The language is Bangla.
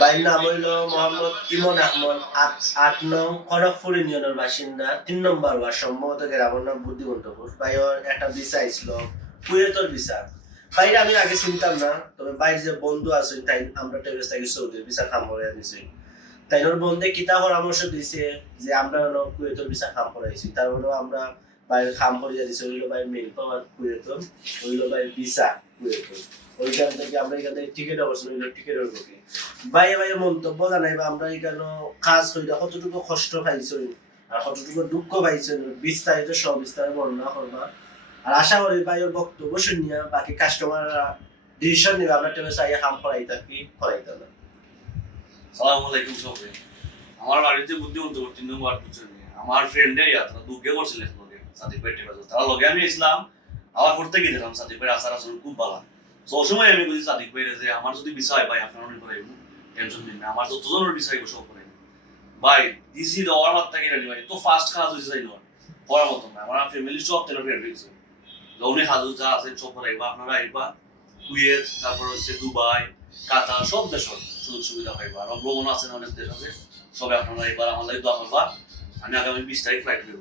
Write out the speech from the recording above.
ভাইয়ের নাম হইল মোহাম্মদ ইমন আহমদ, আট নং খড়গপুর ইউনিয়নের বাসিন্দা, তিন নম্বর ওয়ার্ড, সম্ভবত গ্রামের নাম বুদ্ধিমন্তপুর ভাইয়ের একটা ভিসা আইছিল কুয়েতর ভিসা বাইরে আমি আগে চিনতাম না, তবে বাইরে যে বন্ধু আছে, তাই আমরা টেবিস থাকি সৌদি ভিসা খাম করে দিছি তাই ওর বন্ধে কিতা পরামর্শ দিছে যে আমরা হলো কুয়েতর ভিসা খাম করাইছি তার হলো আমরা বাইরে খাম করিয়া দিছে হইল ভাই মেল পাওয়ার কুয়েতর হইল ভাই ভিসা কুয়েতর ওইখান থেকে আমরা এখান থেকে টিকিট অবশ্য টিকিটের বুকিং বাইরে বাইরে মন্তব্য আমরা এখানে কাজ কতটুকু কষ্ট পাইছো আর কতটুকু দুঃখ বিস্তারিত সব বিস্তারিত বর্ণনা করবা। আর আশা করি বক্তব্য শুনিয়া বাকি কাস্টমাররা ডিসিশন নিবে, আমরা সালাম আলাইকুম সবাই আমার বাড়িতে তিন নম্বর আমার ফ্রেন্ডে টেবা তারা লগে আমি ইসলাম আবার সাদিক ভাই আসার আসলে খুব ভালো। তো ওই সময় আমি বলছি সাদিক ভাই যে আমার যদি বিষয় ভাই, আপনার করে টেনশন নিন না। আমার যতজনের বিষয় সব করে ভাই দিছি দেওয়ার মাত্র থেকে রেডি ভাই তো ফাস্ট কাজ হয়েছে যাই নয় পড়ার মতন না। আমার ফ্যামিলি সব তেল ফ্রেন্ড হয়েছে উনি হাজু যা আছে সব করাইবা আপনারা আইবা কুয়েত, তারপর হচ্ছে দুবাই, কাতার, সব দেশ সুযোগ সুবিধা পাইবা আর ভ্রমণ আছে অনেক দেশ আছে। সবাই আপনারা এবার আমার লাগে দোয়া করবা। আমি আগামী বিশ তারিখ ফ্লাইট নেব।